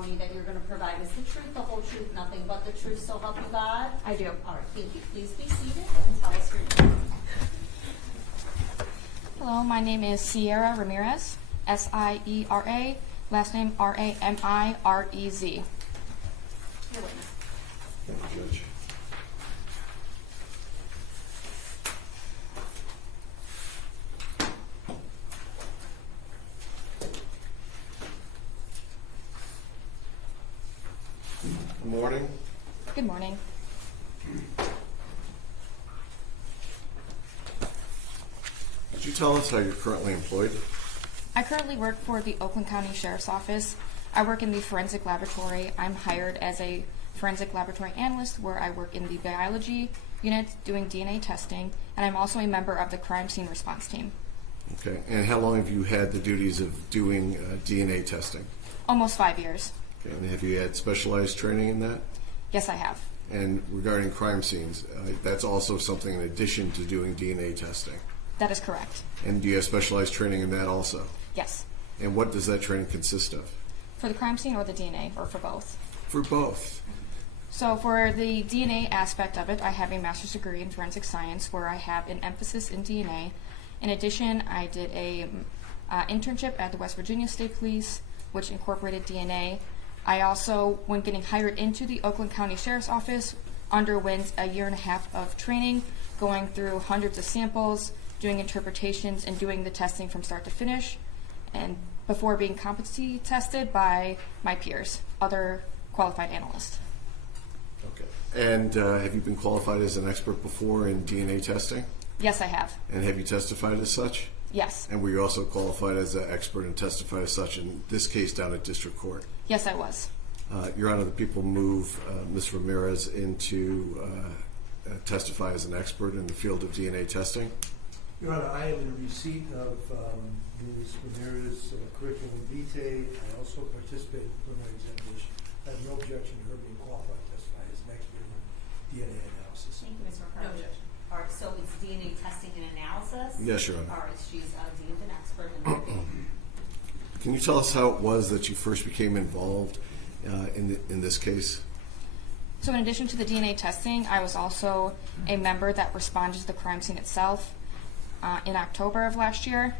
testimony that you're going to provide is the truth, the whole truth, nothing but the truth, so help you God? I do. All right, thank you. Please be seated and tell us your name. Hello, my name is Siera Ramirez, S-I-E-R-A, last name R-A-M-I-R-E-Z. Your witness. Thank you, Judge. Good morning. Good morning. Could you tell us how you're currently employed? I currently work for the Oakland County Sheriff's Office. I work in the forensic laboratory. I'm hired as a forensic laboratory analyst where I work in the biology unit doing DNA testing, and I'm also a member of the crime scene response team. Okay. And how long have you had the duties of doing DNA testing? Almost 5 years. Okay. And have you had specialized training in that? Yes, I have. And regarding crime scenes, that's also something in addition to doing DNA testing. That is correct. And do you have specialized training in that also? Yes. And what does that training consist of? For the crime scene or the DNA, or for both? For both. So for the DNA aspect of it, I have a master's degree in forensic science where I have an emphasis in DNA. In addition, I did a internship at the West Virginia State Police, which incorporated DNA. I also, when getting hired into the Oakland County Sheriff's Office, underwent a 1.5 years of training, going through hundreds of samples, doing interpretations, and doing the testing from start to finish, and before being competency tested by my peers, other qualified analysts. Okay. And have you been qualified as an expert before in DNA testing? Yes, I have. And have you testified as such? Yes. And were you also qualified as an expert and testified as such in this case down at district court? Yes, I was. Your Honor, the people move Ms. Ramirez into testify as an expert in the field of DNA testing. Your Honor, I am in receipt of Ms. Ramirez's curriculum vitae. I also participated in preliminary examination. I have no objection to her being qualified to testify as an expert in DNA analysis. Thank you, Ms. McCarthy. No objection. All right, so it's DNA testing and analysis? Yes, Your Honor. All right, she's deemed an expert in that. Can you tell us how it was that you first became involved in this case? So in addition to the DNA testing, I was also a member that responded to the crime scene itself. In October of last year,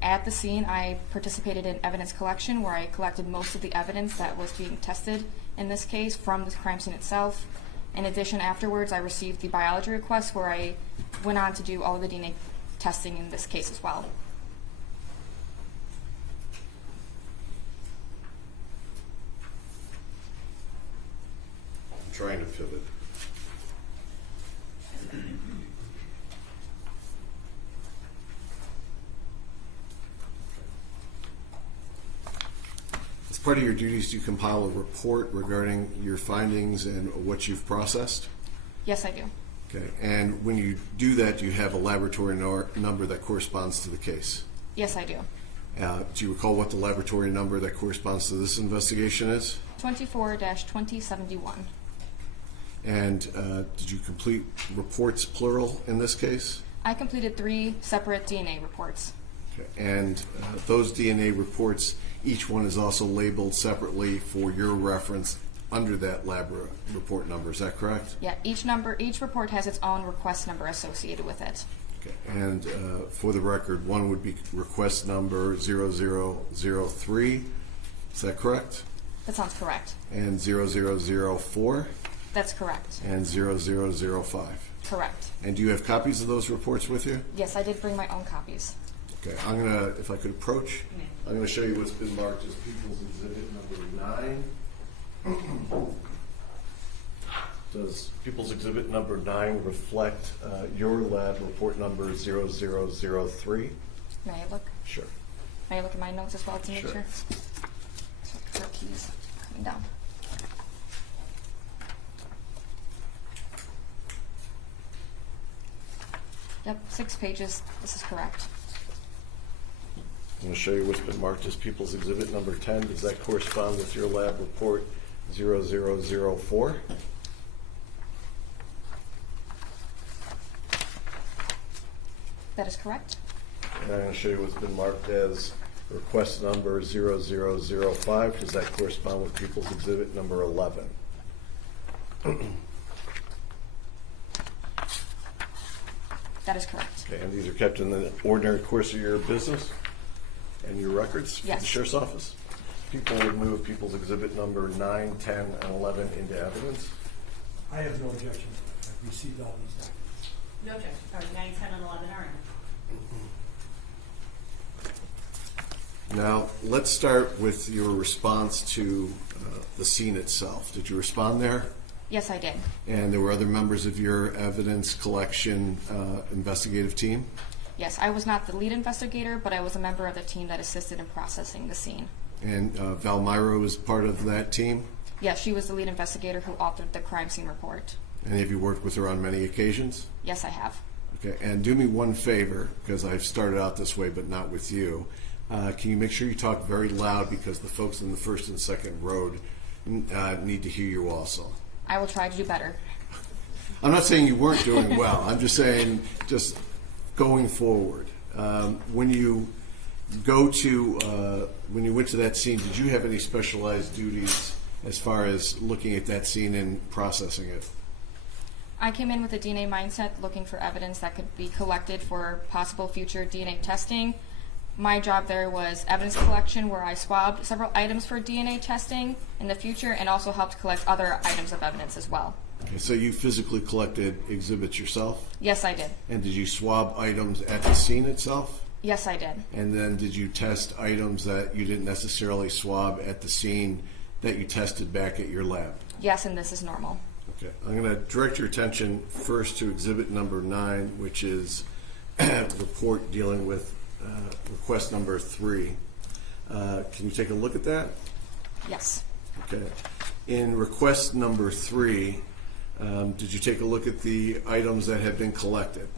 at the scene, I participated in evidence collection where I collected most of the evidence that was being tested in this case from the crime scene itself. In addition, afterwards, I received the biology request where I went on to do all of the DNA testing in this case as well. I'm trying to pivot. As part of your duties, do you compile a report regarding your findings and what you've processed? Yes, I do. Okay. And when you do that, do you have a laboratory number that corresponds to the case? Yes, I do. Do you recall what the laboratory number that corresponds to this investigation is? 24-2071. And did you complete reports, plural, in this case? I completed 3 separate DNA reports. Okay. And those DNA reports, each one is also labeled separately for your reference under that lab report number. Is that correct? Yeah, each report has its own request number associated with it. Okay. And for the record, one would be request number 0003. Is that correct? That sounds correct. And 0004 That's correct. and 0005. Correct. And do you have copies of those reports with you? Yes, I did bring my own copies. Okay, I'm gonna, if I could approach, I'm gonna show you what's been marked as People's Exhibit number 9. Does People's Exhibit number 9 reflect your lab report number 0003? May I look? Sure. May I look at my notes as well to make Sure. sure? So, her keys coming down. Yep, 6 pages. This is correct. I'm gonna show you what's been marked as People's Exhibit number 10. Does that correspond with your lab report 0004? That is correct. And I'm gonna show you what's been marked as request number 0005, does that correspond with People's Exhibit number 11? That is correct. Okay, and these are kept in the ordinary course of your business and your records for the Yes. Sheriff's Office? People would move People's Exhibit number 9, 10, and 11 into evidence. I have no objection to that. I've received all these documents. No objection. Sorry, 9, 10, and 11 are in. Now, let's start with your response to the scene itself. Did you respond there? Yes, I did. And there were other members of your evidence collection investigative team? Yes, I was not the lead investigator, but I was a member of the team that assisted in processing the scene. And Val Mayra was part of that team? Yes, she was the lead investigator who authored the crime scene report. And have you worked with her on many occasions? Yes, I have. Okay, and do me one favor, because I've started out this way, but not with you. Can you make sure you talk very loud, because the folks in the first and second row need to hear you also. I will try to do better. I'm not saying you weren't doing well. I'm just saying, just going forward. When you went to that scene, did you have any specialized duties as far as looking at that scene and processing it? I came in with a DNA mindset, looking for evidence that could be collected for possible future DNA testing. My job there was evidence collection, where I swabbed several items for DNA testing in the future and also helped collect other items of evidence as well. Okay, so you physically collected exhibits yourself? Yes, I did. And did you swab items at the scene itself? Yes, I did. And then did you test items that you didn't necessarily swab at the scene that you tested back at your lab? Yes, and this is normal. Okay, I'm going to direct your attention first to exhibit number 9, which is a report dealing with request number 3. Can you take a look at that? Yes. Okay. In request number 3, did you take a look at the items that had been collected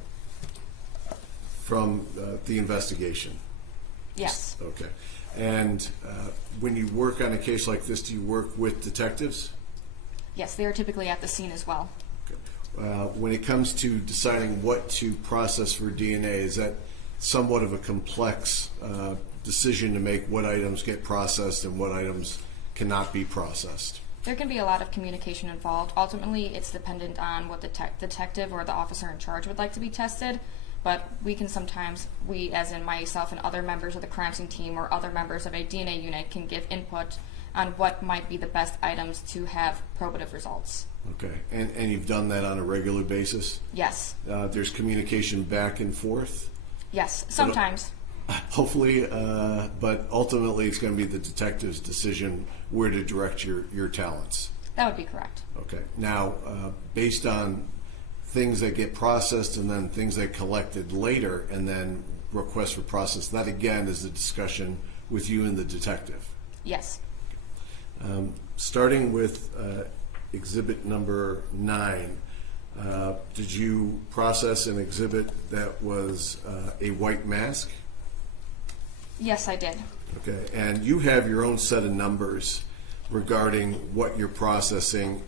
from the investigation? Yes. Okay. And when you work on a case like this, do you work with detectives? Yes, they are typically at the scene as well. Okay. When it comes to deciding what to process for DNA, is that somewhat of a complex decision to make, what items get processed and what items cannot be processed? There can be a lot of communication involved. Ultimately, it's dependent on what the detective or the officer in charge would like to be tested, but we can sometimes, as in myself and other members of the crime scene team or other members of a DNA unit, can give input on what might be the best items to have probative results. Okay. And you've done that on a regular basis? Yes. There's communication back and forth? Yes, sometimes. Hopefully, but ultimately it's going to be the detective's decision where to direct your talents. That would be correct. Okay. Now, based on things that get processed and then things that collected later and then requests for process, that again is a discussion with you and the detective. Yes. Starting with exhibit number 9, did you process an exhibit that was a white mask? Yes, I did. Okay, and you have your own set of numbers regarding what you're processing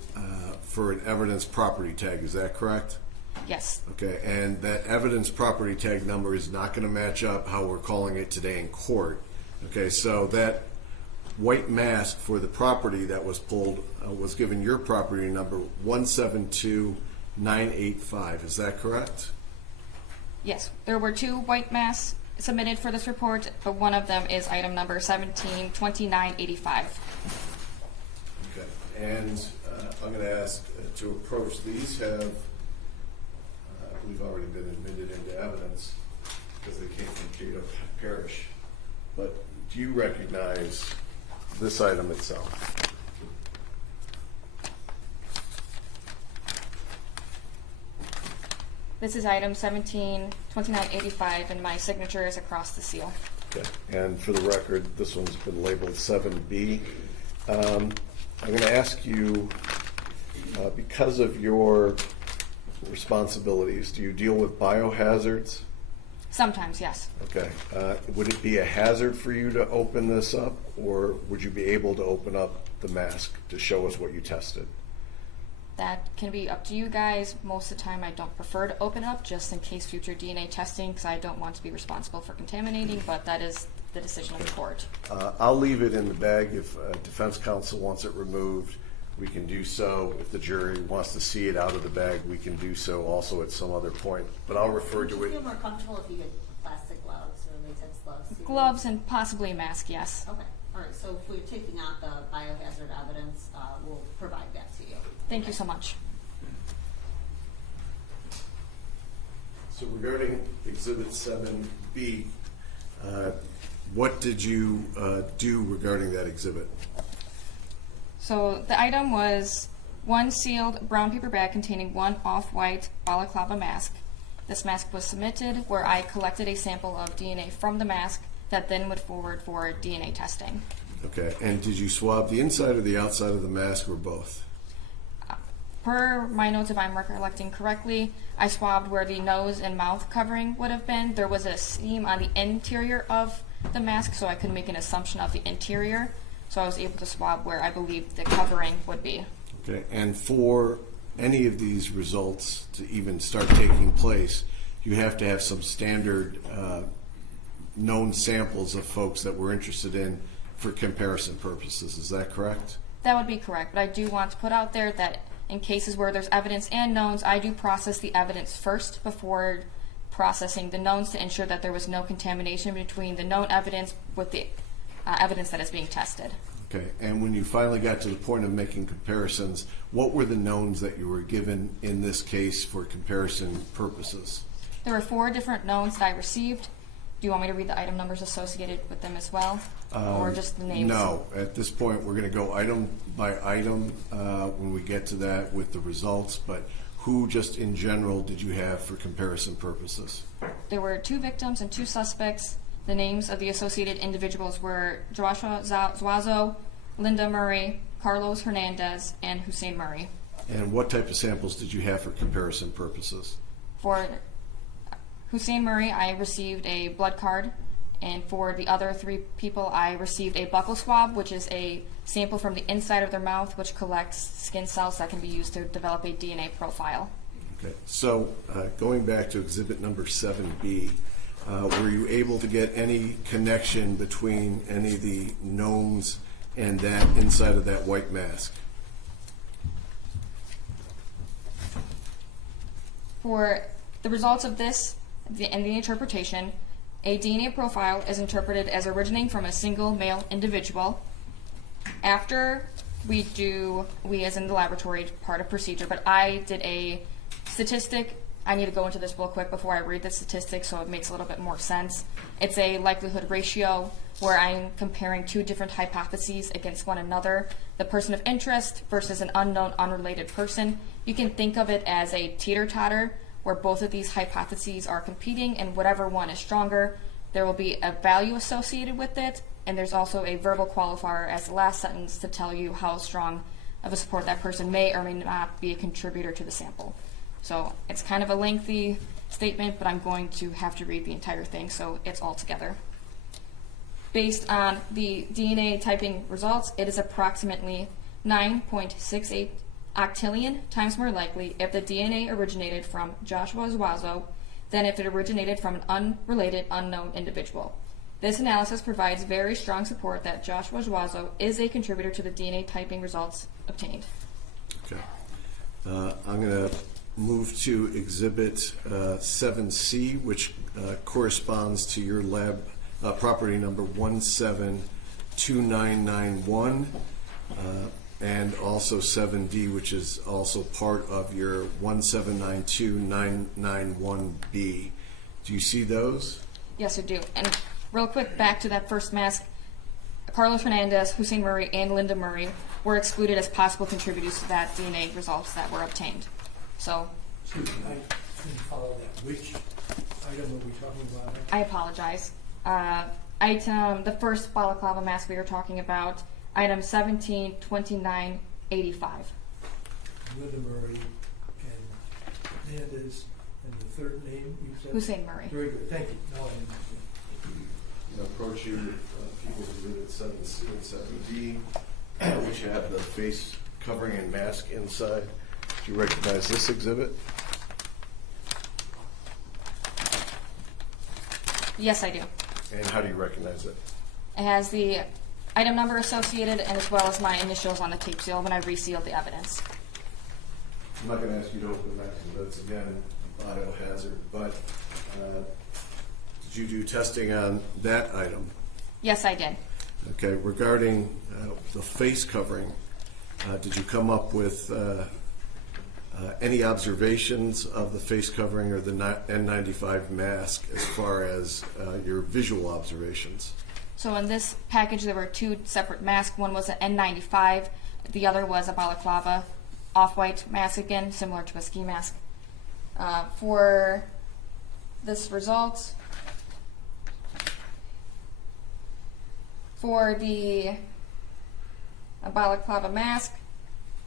for an evidence property tag, is that correct? Yes. Okay, and that evidence property tag number is not going to match up how we're calling it today in court. Okay, so that white mask for the property that was pulled was given your property number 172985, is that correct? Yes. There were 2 white masks submitted for this report, but one of them is item number 172985. Okay, and I'm going to ask to approach these have, I believe, already been admitted into evidence because they came from Cato Parish. But do you recognize this item itself? This is item 172985, and my signature is across the seal. Okay. And for the record, this one's been labeled 7B. I'm going to ask you, because of your responsibilities, do you deal with biohazards? Sometimes, yes. Okay. Would it be a hazard for you to open this up, or would you be able to open up the mask to show us what you tested? That can be up to you guys. Most of the time I don't prefer to open up just in case future DNA testing because I don't want to be responsible for contaminating, but that is the decision of the court. I'll leave it in the bag. If defense counsel wants it removed, we can do so. If the jury wants to see it out of the bag, we can do so also at some other point. But I'll refer Would to you it. feel more comfortable if you get plastic gloves or latex gloves? too? Gloves and possibly a mask, yes. Okay, all right, so if we're taking out the biohazard evidence, we'll provide that to you. Thank you so much. So regarding Exhibit 7B, what did you do regarding that exhibit? So the item was one sealed brown paper bag containing one off-white balaclava mask. This mask was submitted where I collected a sample of DNA from the mask that then went forward for DNA testing. Okay, and did you swab the inside or the outside of the mask or both? Per my notes, if I'm recollecting correctly, I swabbed where the nose and mouth covering would have been. There was a seam on the interior of the mask, so I could make an assumption of the interior. So I was able to swab where I believe the covering would be. Okay, and for any of these results to even start taking place, you have to have some standard known samples of folks that we're interested in for comparison purposes. Is that correct? That would be correct, but I do want to put out there that in cases where there's evidence and knowns, I do process the evidence first before processing the knowns to ensure that there was no contamination between the known evidence with the evidence that is being tested. Okay, and when you finally got to the point of making comparisons, what were the knowns that you were given in this case for comparison purposes? There were 4 different knowns that I received. Do you want me to read the item numbers associated with them as well? Or just the names? No, at this point we're going to go item by item when we get to that with the results, but who just in general did you have for comparison purposes? There were 2 victims and 2 suspects. The names of the associated individuals were Joshua Zauzo, Linda Murray, Carlos Hernandez, and Hussein Murray. And what type of samples did you have for comparison purposes? For Hussein Murray, I received a blood card, and for the other 3 people, I received a buccal swab, which is a sample from the inside of their mouth, which collects skin cells that can be used to develop a DNA profile. Okay, so going back to exhibit number 7B, were you able to get any connection between any of the knowns and that inside of that white mask? For the results of this and the interpretation, a DNA profile is interpreted as originating from a single male individual. After we as in the laboratory part of procedure, but I did a statistic. I need to go into this real quick before I read the statistics so it makes a little bit more sense. It's a likelihood ratio where I'm comparing 2 different hypotheses against one another, the person of interest versus an unknown, unrelated person. You can think of it as a teeter-totter where both of these hypotheses are competing, and whatever one is stronger, there will be a value associated with it, and there's also a verbal qualifier as the last sentence to tell you how strong of a support that person may or may not be a contributor to the sample. So it's kind of a lengthy statement, but I'm going to have to read the entire thing, so it's all together. Based on the DNA typing results, it is approximately 9.68 octillion times more likely if the DNA originated from Joshua Zauzo than if it originated from an unrelated, unknown individual. This analysis provides very strong support that Joshua Zauzo is a contributor to the DNA typing results obtained. Okay. I'm going to move to exhibit 7C, which corresponds to your lab property number 172991, and also 7D, which is also part of your 1792991B. Do you see those? Yes, I do. And real quick, back to that first mask, Carlos Hernandez, Hussein Murray, and Linda Murray were excluded as possible contributors to that DNA results that were obtained. So, Excuse me, I didn't follow that. Which item are we talking about? I apologize. The first balaclava mask we were talking about, item 172985. Linda Murray and Hernandez, and the third name you said? Hussein Murray. Very good, thank you. Now I understand. Approach you, people exhibit 7C and 7D, which have the face covering and mask inside. Do you recognize this exhibit? Yes, I do. And how do you recognize it? It has the item number associated and as well as my initials on the tape seal when I resealed the evidence. I'm not going to ask you to open that because that's, again, biohazard, but did you do testing on that item? Yes, I did. Okay, regarding the face covering, did you come up with any observations of the face covering or the N95 mask as far as your visual observations? So in this package, there were two separate masks. One was an N95. The other was a balaclava off-white mask, again, similar to a ski mask. For this result, for the balaclava mask,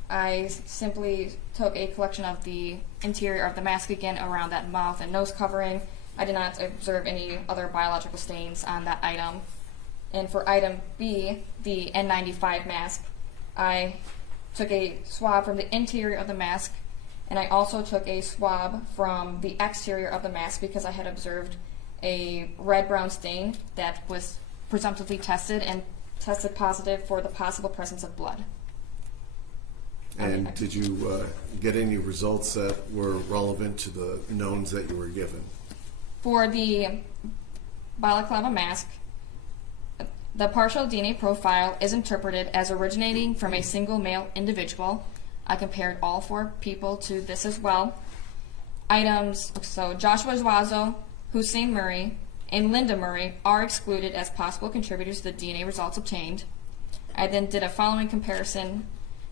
I simply took a collection of the interior of the mask again around that mouth and nose covering. I did not observe any other biological stains on that item. And for item B, the N95 mask, I took a swab from the interior of the mask, and I also took a swab from the exterior of the mask because I had observed a red-brown stain that was presumptively tested and tested positive for the possible presence of blood. And did you get any results that were relevant to the knowns that you were given? For the balaclava mask, the partial DNA profile is interpreted as originating from a single male individual. I compared all 4 people to this as well. Items, so Joshua Zauzo, Hussein Murray, and Linda Murray are excluded as possible contributors to the DNA results obtained. I then did a following comparison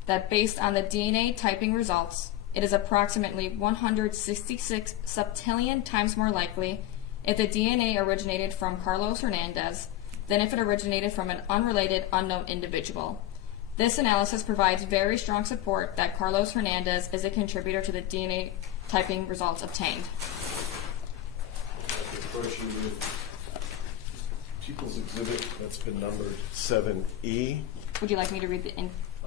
that based on the DNA typing results, it is approximately 166 septillion times more likely if the DNA originated from Carlos Hernandez than if it originated from an unrelated unknown individual. This analysis provides very strong support that Carlos Hernandez is a contributor to the DNA typing results obtained. Approach you with People's Exhibit that's been numbered 7E. Would you like me to read the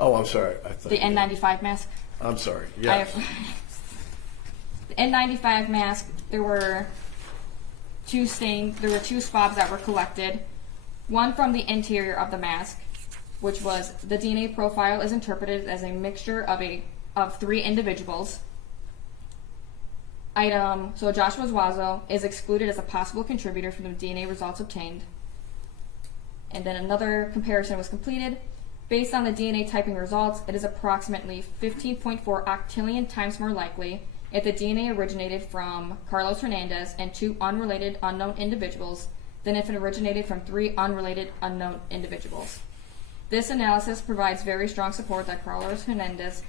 Oh, I'm sorry. I thought the N95 mask? I'm sorry. Yeah. The N95 mask, there were two swabs that were collected. One from the interior of the mask, which was the DNA profile is interpreted as a mixture of 3 individuals. So Joshua Zauzo is excluded as a possible contributor from the DNA results obtained. And then another comparison was completed. Based on the DNA typing results, it is approximately 15.4 octillion times more likely if the DNA originated from Carlos Hernandez and 2 unrelated unknown individuals than if it originated from 3 unrelated unknown individuals. This analysis provides very strong support that Carlos Hernandez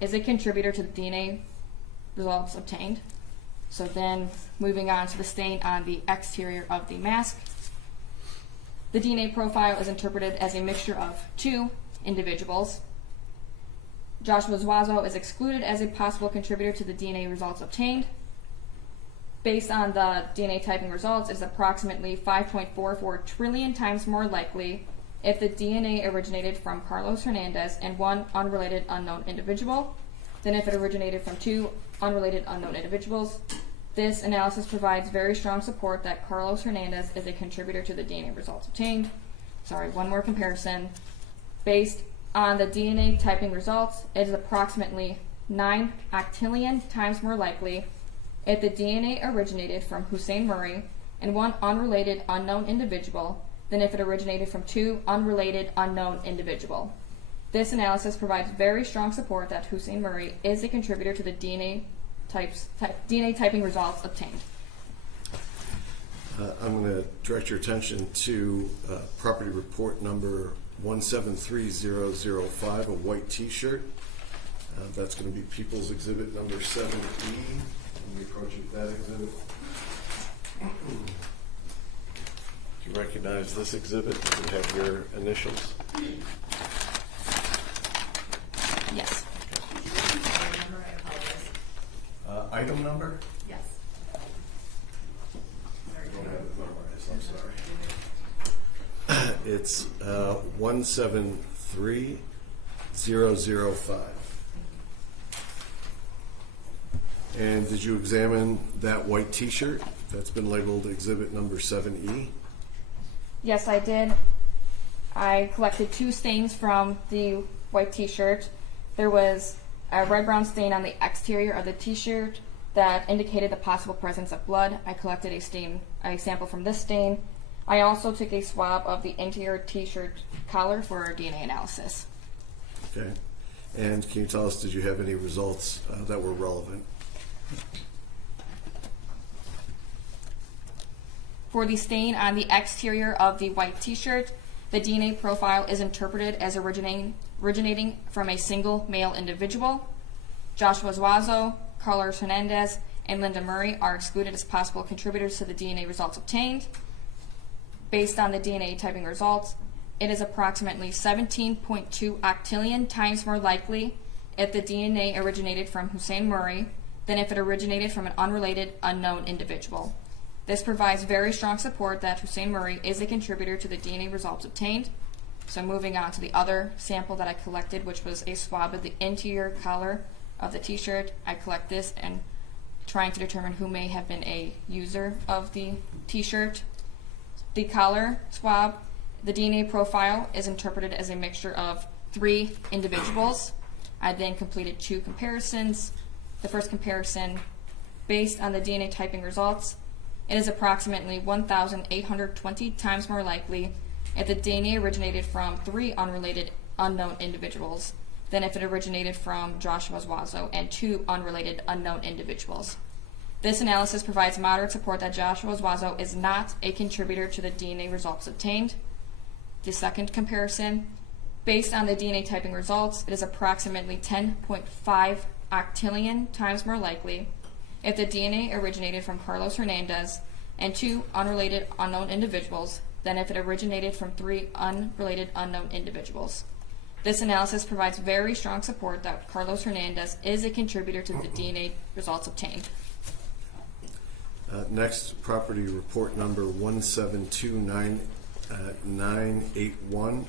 is a contributor to the DNA results obtained. So then moving on to the stain on the exterior of the mask. The DNA profile is interpreted as a mixture of 2 individuals. Joshua Zauzo is excluded as a possible contributor to the DNA results obtained. Based on the DNA typing results, it is approximately 5.44 trillion times more likely if the DNA originated from Carlos Hernandez and 1 unrelated unknown individual than if it originated from 2 unrelated unknown individuals. This analysis provides very strong support that Carlos Hernandez is a contributor to the DNA results obtained. One more comparison. Based on the DNA typing results, it is approximately 9 octillion times more likely if the DNA originated from Hussein Murray and 1 unrelated unknown individual than if it originated from 2 unrelated unknown individual. This analysis provides very strong support that Hussein Murray is a contributor to the DNA typing results obtained. I'm going to direct your attention to property report number 173005, a white T-shirt. That's going to be People's Exhibit number 7E. Let me approach that exhibit. Do you recognize this exhibit? Does it have your initials? Yes. Item number? Yes. I don't have it memorized, I'm sorry. It's 173005. And did you examine that white T-shirt that's been labeled exhibit number 7E? Yes, I did. I collected 2 stains from the white T-shirt. There was a red-brown stain on the exterior of the T-shirt that indicated the possible presence of blood. I collected a sample from this stain. I also took a swab of the interior T-shirt collar for DNA analysis. Okay. And can you tell us, did you have any results that were relevant? For the stain on the exterior of the white T-shirt, the DNA profile is interpreted as originating from a single male individual. Joshua Zauzo, Carlos Hernandez, and Linda Murray are excluded as possible contributors to the DNA results obtained. Based on the DNA typing results, it is approximately 17.2 octillion times more likely if the DNA originated from Hussein Murray than if it originated from an unrelated, unknown individual. This provides very strong support that Hussein Murray is a contributor to the DNA results obtained. So moving on to the other sample that I collected, which was a swab of the interior collar of the T-shirt. I collect this and trying to determine who may have been a user of the T-shirt. The collar swab, the DNA profile is interpreted as a mixture of 3 individuals. I then completed 2 comparisons. The first comparison, based on the DNA typing results, it is approximately 1,820 times more likely if the DNA originated from 3 unrelated, unknown individuals than if it originated from Joshua Zauzo and 2 unrelated, unknown individuals. This analysis provides moderate support that Joshua Zauzo is not a contributor to the DNA results obtained. The second comparison, based on the DNA typing results, it is approximately 10.5 octillion times more likely if the DNA originated from Carlos Hernandez and 2 unrelated, unknown individuals than if it originated from 3 unrelated, unknown individuals. This analysis provides very strong support that Carlos Hernandez is a contributor to the DNA results obtained. Next, property report number 1729981,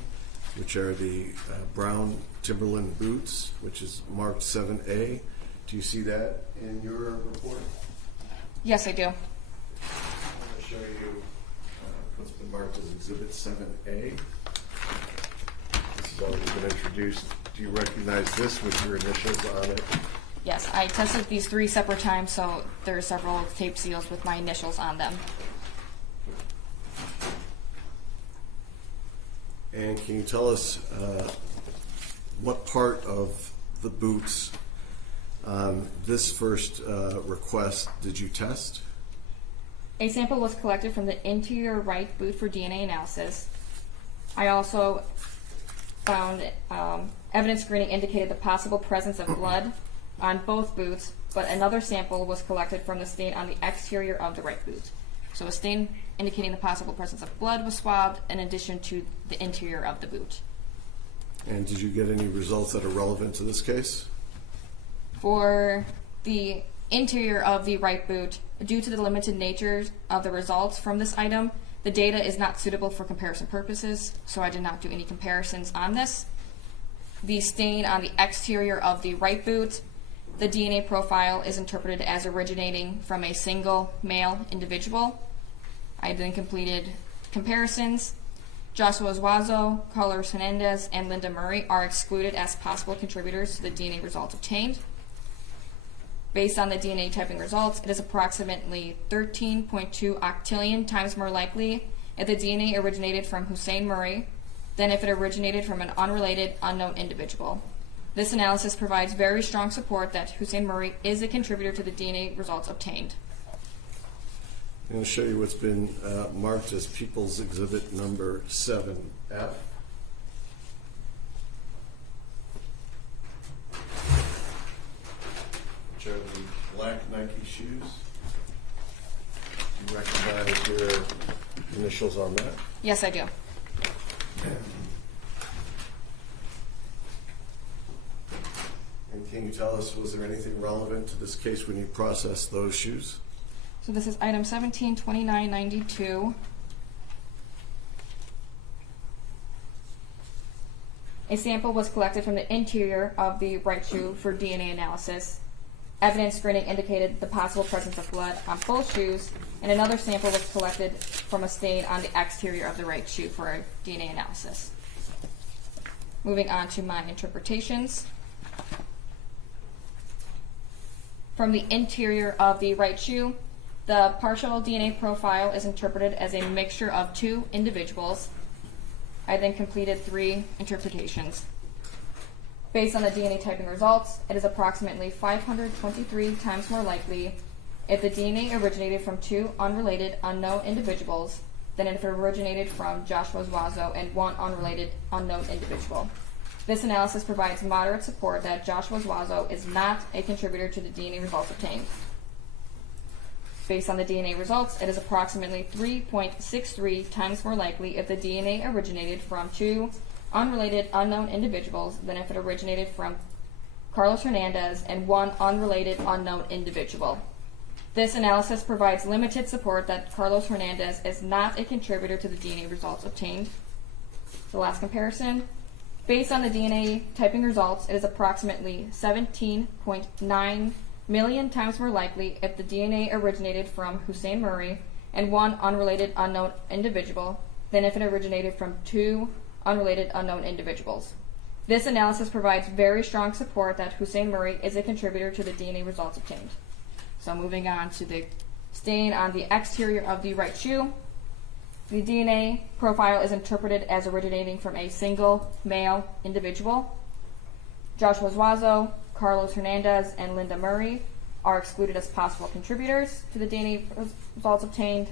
which are the brown Timberland boots, which is marked 7A. Do you see that in your report? Yes, I do. I'm going to show you what's been marked as Exhibit 7A. This has already been introduced. Do you recognize this with your initials on it? Yes, I tested these 3 separate times, so there are several tape seals with my initials on them. And can you tell us what part of the boots on this first request did you test? A sample was collected from the interior right boot for DNA analysis. I also found evidence screening indicated the possible presence of blood on both boots, but another sample was collected from the stain on the exterior of the right boot. So a stain indicating the possible presence of blood was swabbed in addition to the interior of the boot. And did you get any results that are relevant to this case? For the interior of the right boot, due to the limited nature of the results from this item, the data is not suitable for comparison purposes, so I did not do any comparisons on this. The stain on the exterior of the right boot, the DNA profile is interpreted as originating from a single male individual. I then completed comparisons. Joshua Zauzo, Carlos Hernandez, and Linda Murray are excluded as possible contributors to the DNA results obtained. Based on the DNA typing results, it is approximately 13.2 octillion times more likely if the DNA originated from Hussein Murray than if it originated from an unrelated, unknown individual. This analysis provides very strong support that Hussein Murray is a contributor to the DNA results obtained. I'm going to show you what's been marked as People's Exhibit number 7F. Which are the black Nike shoes. Do you recognize your initials on that? Yes, I do. And can you tell us, was there anything relevant to this case when you processed those shoes? So this is item 172992. A sample was collected from the interior of the right shoe for DNA analysis. Evidence screening indicated the possible presence of blood on both shoes, and another sample was collected from a stain on the exterior of the right shoe for a DNA analysis. Moving on to my interpretations. From the interior of the right shoe, the partial DNA profile is interpreted as a mixture of two individuals. I then completed 3 interpretations. Based on the DNA typing results, it is approximately 523 times more likely if the DNA originated from 2 unrelated unknown individuals than if it originated from Joshua Zauzo and 1 unrelated unknown individual. This analysis provides moderate support that Joshua Zauzo is not a contributor to the DNA results obtained. Based on the DNA results, it is approximately 3.63 times more likely if the DNA originated from 2 unrelated unknown individuals than if it originated from Carlos Hernandez and 1 unrelated unknown individual. This analysis provides limited support that Carlos Hernandez is not a contributor to the DNA results obtained. The last comparison. Based on the DNA typing results, it is approximately 17.9 million times more likely if the DNA originated from Hussein Murray and 1 unrelated unknown individual than if it originated from 2 unrelated unknown individuals. This analysis provides very strong support that Hussein Murray is a contributor to the DNA results obtained. So moving on to the stain on the exterior of the right shoe. The DNA profile is interpreted as originating from a single male individual. Joshua Zauzo, Carlos Hernandez, and Linda Murray are excluded as possible contributors to the DNA results obtained.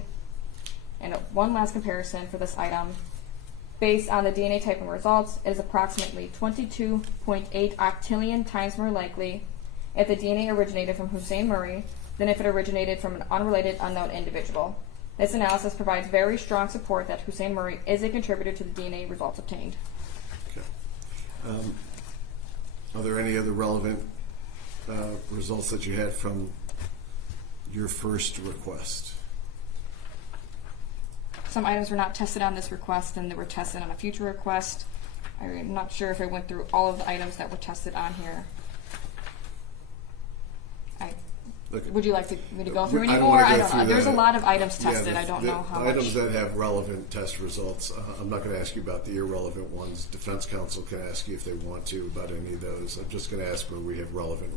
And one last comparison for this item. Based on the DNA typing results, it is approximately 22.8 octillion times more likely if the DNA originated from Hussein Murray than if it originated from an unrelated unknown individual. This analysis provides very strong support that Hussein Murray is a contributor to the DNA results obtained. Okay. Are there any other relevant results that you had from your first request? Some items were not tested on this request and they were tested on a future request. I'm not sure if I went through all of the items that were tested on here. Okay. Would you like me to go through I any don't more? wanna go I don't know. through There's a that. lot of items tested. Yeah, I don't know how much. Items that have relevant test results. I'm not going to ask you about the irrelevant ones. Defense counsel can ask you if they want to about any of those. I'm just going to ask where we have relevant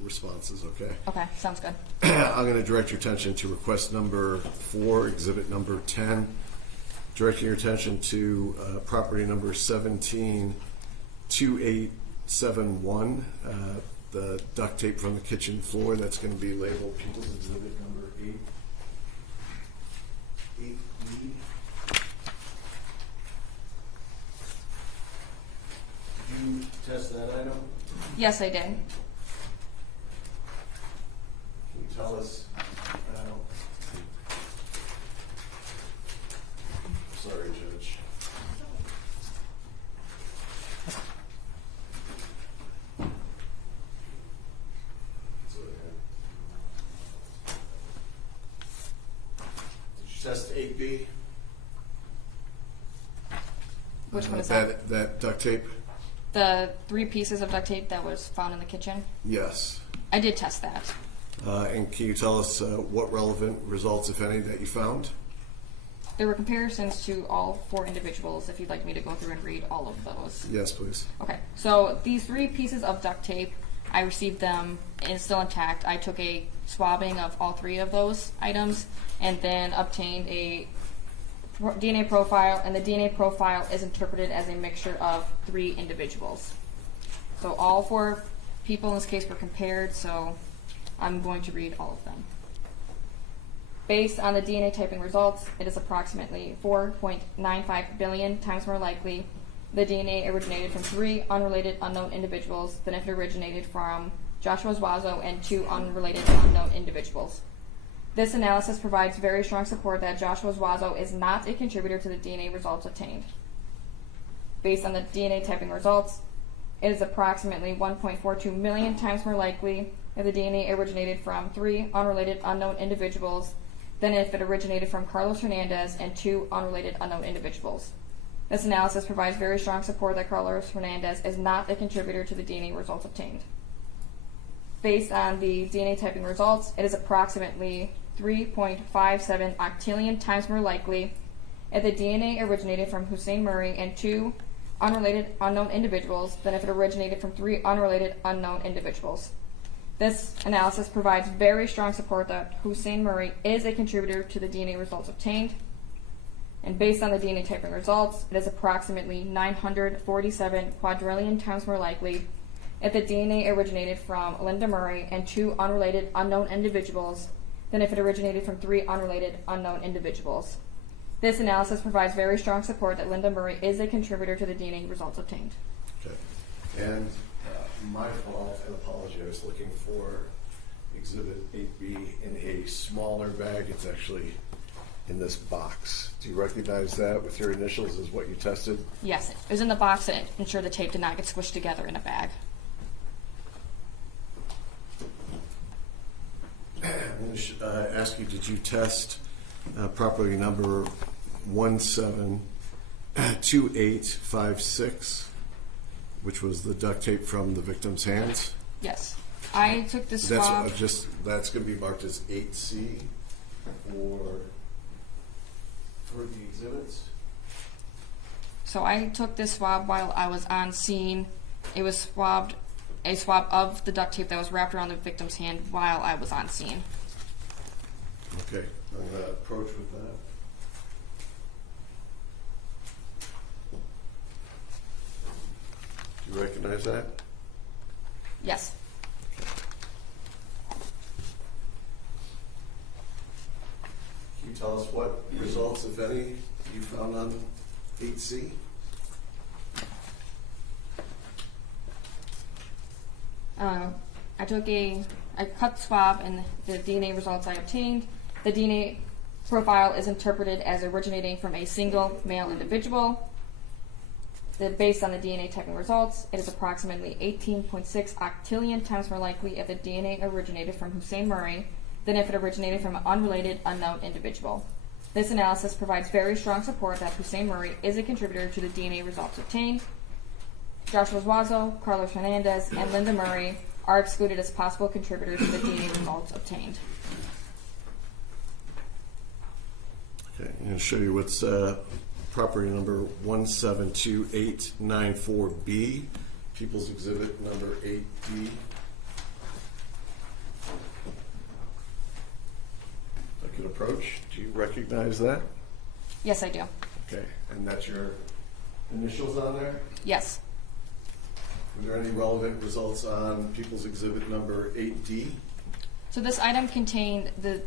responses, okay? Okay, sounds good. I'm going to direct your attention to request number 4, exhibit number 10. Directing your attention to property number 172871, the duct tape from the kitchen floor. That's going to be labeled People's Exhibit number 8E. Did you test that item? Yes, I did. Can you tell us? Sorry, Judge. Did you test 8B? Which one is that? That duct tape? The 3 pieces of duct tape that was found in the kitchen? Yes. I did test that. And can you tell us what relevant results, if any, that you found? There were comparisons to all 4 individuals, if you'd like me to go through and read all of those. Yes, please. Okay, so these 3 pieces of duct tape, I received them and it's still intact. I took a swabbing of all 3 of those items and then obtained a DNA profile, and the DNA profile is interpreted as a mixture of 3 individuals. So all 4 people in this case were compared, so I'm going to read all of them. Based on the DNA typing results, it is approximately 4.95 billion times more likely the DNA originated from 3 unrelated unknown individuals than if it originated from Joshua Zauzo and 2 unrelated unknown individuals. This analysis provides very strong support that Joshua Zauzo is not a contributor to the DNA results obtained. Based on the DNA typing results, it is approximately 1.42 million times more likely if the DNA originated from 3 unrelated unknown individuals than if it originated from Carlos Hernandez and 2 unrelated unknown individuals. This analysis provides very strong support that Carlos Hernandez is not a contributor to the DNA results obtained. Based on the DNA typing results, it is approximately 3.57 octillion times more likely if the DNA originated from Hussein Murray and 2 unrelated unknown individuals than if it originated from 3 unrelated unknown individuals. This analysis provides very strong support that Hussein Murray is a contributor to the DNA results obtained. And based on the DNA typing results, it is approximately 947 quadrillion times more likely if the DNA originated from Linda Murray and 2 unrelated unknown individuals than if it originated from 3 unrelated unknown individuals. This analysis provides very strong support that Linda Murray is a contributor to the DNA results obtained. Okay. And my fault, and apology, I was looking for Exhibit 8B in a smaller bag. It's actually in this box. Do you recognize that with your initials as what you tested? Yes, it was in the box to ensure the tape did not get squished together in a bag. I'm going to ask you, did you test property number 172856, which was the duct tape from the victim's hands? Yes. I took this swab. That's going to be marked as 8C for the exhibits. So I took this swab while I was on scene. It was a swab of the duct tape that was wrapped around the victim's hand while I was on scene. Okay, I'm going to approach with that. Do you recognize that? Yes. Can you tell us what results, if any, you found on 8C? I cut the swab, and the DNA results I obtained. The DNA profile is interpreted as originating from a single male individual. Based on the DNA typing results, it is approximately 18.6 octillion times more likely if the DNA originated from Hussein Murray than if it originated from an unrelated unknown individual. This analysis provides very strong support that Hussein Murray is a contributor to the DNA results obtained. Joshua Zauzo, Carlos Hernandez, and Linda Murray are excluded as possible contributors to the DNA results obtained. Okay, I'm going to show you what's property number 172894B, People's Exhibit number 8D. I could approach. Do you recognize that? Yes, I do. Okay, and that's your initials on there? Yes. Were there any relevant results on People's Exhibit number 8D? So this item contained the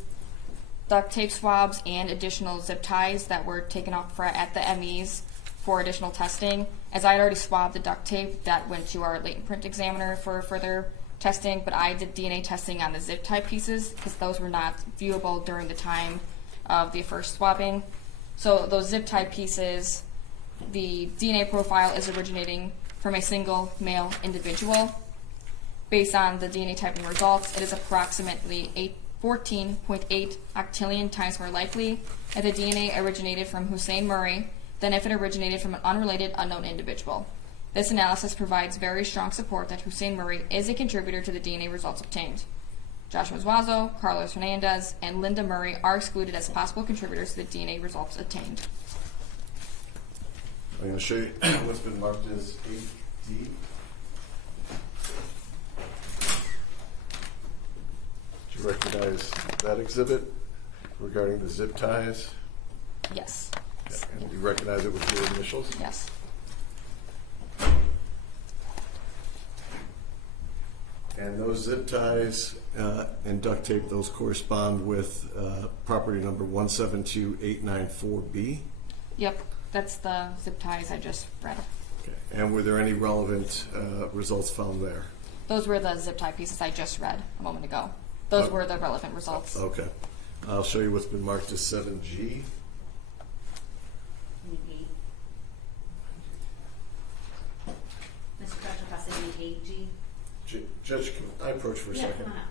duct tape swabs and additional zip ties that were taken off at the MEs for additional testing. As I had already swabbed the duct tape, that went to our latent print examiner for further testing, but I did DNA testing on the zip tie pieces because those were not viewable during the time of the first swabbing. So those zip tie pieces, the DNA profile is originating from a single male individual. Based on the DNA typing results, it is approximately 14.8 octillion times more likely if the DNA originated from Hussein Murray than if it originated from an unrelated unknown individual. This analysis provides very strong support that Hussein Murray is a contributor to the DNA results obtained. Joshua Zauzo, Carlos Hernandez, and Linda Murray are excluded as possible contributors to the DNA results obtained. I'm going to show you what's been marked as 8D. Do you recognize that exhibit regarding the zip ties? Yes. Okay. And do you recognize it with your initials? Yes. And those zip ties and duct tape, those correspond with property number 172894B. Yep, that's the zip ties I just read. Okay. And were there any relevant results found there? Those were the zip tie pieces I just read a moment ago. Those were the relevant results. Okay. I'll show you what's been marked as 7G. Mr. Judge, if I say 8G? Judge, can I approach for a second? Come on up.